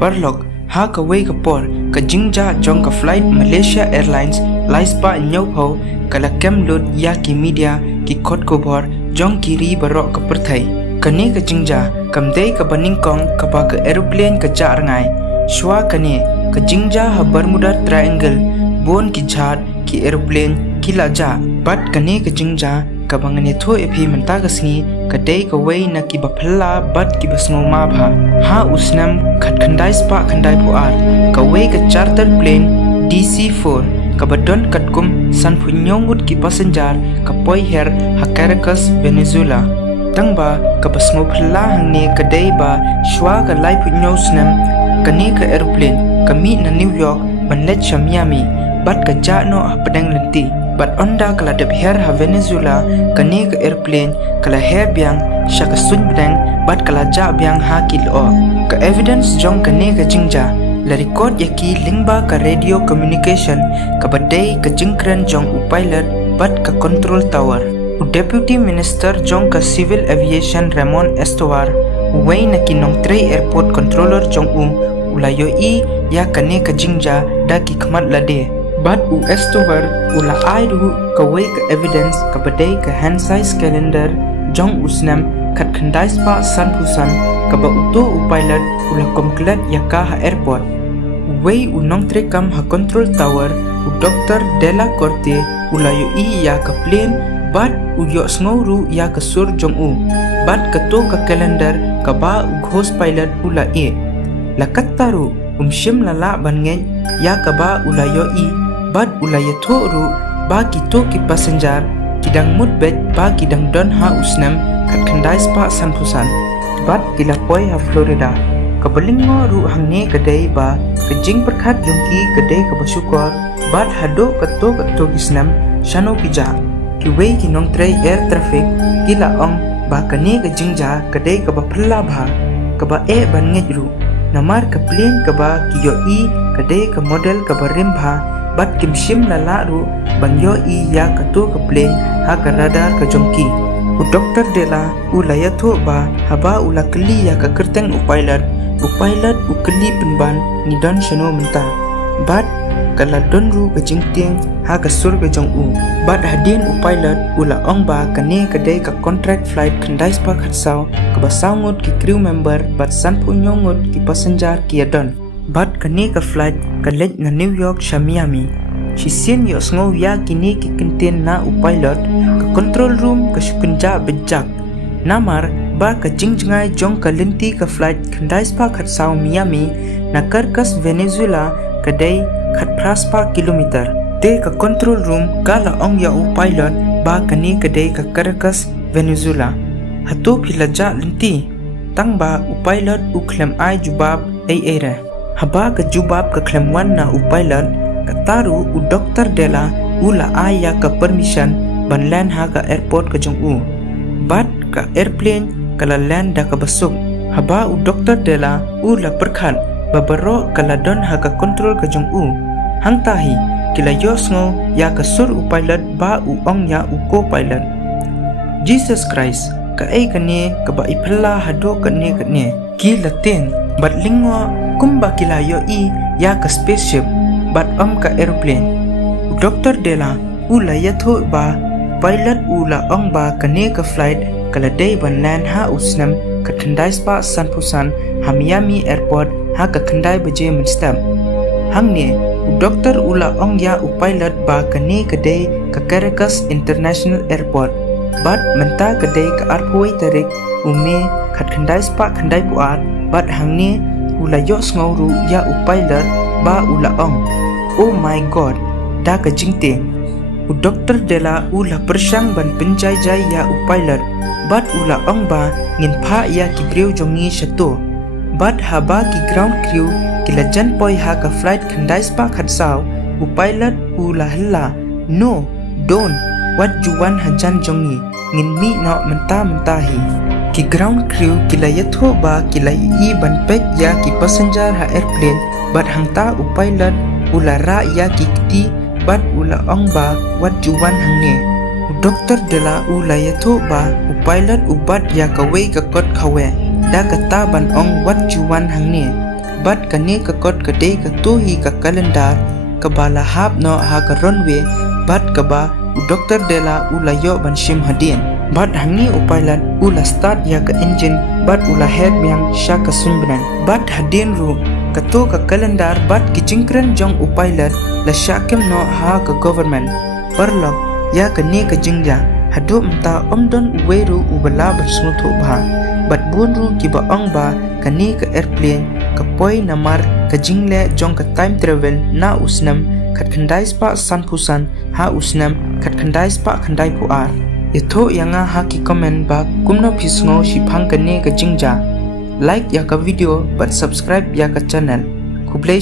Barlog ha ka wei ka por ka jingja jong ka flight Malaysia Airlines laispa nyau kala kemlut ya ki media ki kot ko bor jong kiri barok ka perthai kane ka jingja kamdei ka baningkong ka ba ka aeroplane ka ja rangai shwa kane ka jingja ha Bermuda Triangle bon ki jhat ki aeroplane ki laja bat kane ka jingja ka bangane tho epi menta ka singi ka dei ka wei na ki baphalla bat ki basno ma bha ha usnam khat khandai spa khandai puar ka wei ka charter plane DC-4 ka badon katkum san phunyongut ki passenger ka poi her ha Caracas Venezuela tangba ka basmo phalla hangne ka dei ba shwa ka lai phunyo snam kane ka aeroplane ka mi na New York banlet Miami bat ka ja no padang lenti bat onda kala dep her ha Venezuela kane ka airplane kala her biang shaka sun bdang bat kala ja biang ha kilo ka evidence jong kane ka jingja la record yaki lingba ka radio communication ka badai ka jingkran jong pilot bat ka control tower deputy minister jong ka civil aviation Ramon Estovar wei na kinong tray airport controller jong ulayo ya kane ka jingja da ki khmat lade But u Estovar ula airu ka wei ka evidence ka badai ka hand size calendar jong usnam khat khandai spa san phusan ka ba uto u pilot ula komklat yaka ha airport wei u nong trekam ha control tower u Dr. Della Corte ula yo ya ka plane bat u yo sngoru ya ka sur jong bat ka to ka calendar ka ba u host pilot ula lakat taru shim lala bangen ya ka ba ula yo bat ulaya thoru ba ki to ki passenger kidang mutbet ba kidang don ha usnam khat khandai spa san phusan bat kila poi ha Florida kabalingo ru hangne kadai ba kejing perkhat jongki kadai ka basukor bat hado kato gisnam shano kija ki wei ki nong tray air traffic kila ong ba kane ka jingja kadai ka ba phalla bha ka ba ban ngejru namar ka plane ka ba ki yo kadai ka model ka ba rim bha bat kim shim lala ru bangyo ya kato ka plane ha ka radar ka jongki u Dr. Della ulaya tho ba haba ula kli ya ka kerteng u pilot u kli penban ni don shano menta bat kala don ru ka jingting ha ka sur ka jong bat hadin u pilot ula ong ba kane kadai ka contract flight khandai spa khatsau ka basangot ki crew member bat san punyongot ki passenger ki adon bat kane ka flight ka lej na New York Miami si sin yo sngo ya kini ki kinten na u pilot ka control room ka shukunja bejak namar ba ka jingjngai jong ka lenti ka flight khandai spa khatsau Miami na Caracas Venezuela kadai khat praspa kilometer te ka control room kala ong ya u pilot ba kani kadai ka Caracas Venezuela hato philaja lenti tangba u pilot u khlem ai jubab era haba ka jubab ka klemwan na u pilot ka taru u Dr. Della ula aya ka permission ban land ha ka airport ka jong bat ka airplane kala land da ka basuk haba u Dr. Della ula perkhat babaro kala don ha ka control ka jong hang tahi kila yosngo ya ka sur u pilot ba u ong ya u co pilot Jesus Christ ka ai kane ka ba iphalla hado kane ki latin bat lingwa kumba kila yo ya ka spaceship bat ka aeroplane Dr. Della ula ya tho ba pilot ula ong ba kane ka flight kala day ban land ha usnam ka khandai spa san phusan ha Miami airport ha ka khandai baje minstam hangne Dr. ula ong ya u pilot ba kane ka day ka Caracas International Airport bat menta ka day ka arpoi tarik ume khat khandai spa khandai puat bat hangne ula yo sngoru ya u pilot ba ula ong oh my god da ka jingte u Dr. Della ula persang ban penjai jai ya u pilot bat ula ong ba ngin pha ya ki breu jongi shato bat haba ki ground crew kila jan poi ha ka flight khandai spa khatsau u pilot ula halla no don't what you want hajan jongi ngin mi no menta hi ki ground crew kila yatho ba kila ban pek ya ki passenger ha airplane bat hangta u pilot ula ra ya ki kiti bat ula ong ba what you want hangne u Dr. Della ula yatho ba u pilot u bat ya ka wei ka kot khawe da ka ta ban ong what you want hangne bat kani ka kot ka dei ka tuhi ka kalendar ka bala hap no ha ka runway bat ka ba u Dr. Dela ula yo ban shim hadin bat hangi upailan ula start ya ka engine bat ula head yang sha ka sunbnan bat hadin ru kato ka kalendar bat ki jingkran jong upailan la shakem no ha ka government parlok ya ka ni ka jingja hado mta omdon uweru ubala bersnutu ba bat bunru ki ba ong ba kani ka airplane ka poi namar ka jingle jong ka time travel na usnam kat khandai spa sanpusan ha usnam kat khandai spa khandai puar itho yanga ha ki comment ba kumno phisngo shipang kani ka jingja like ya ka video but subscribe ya ka channel kublai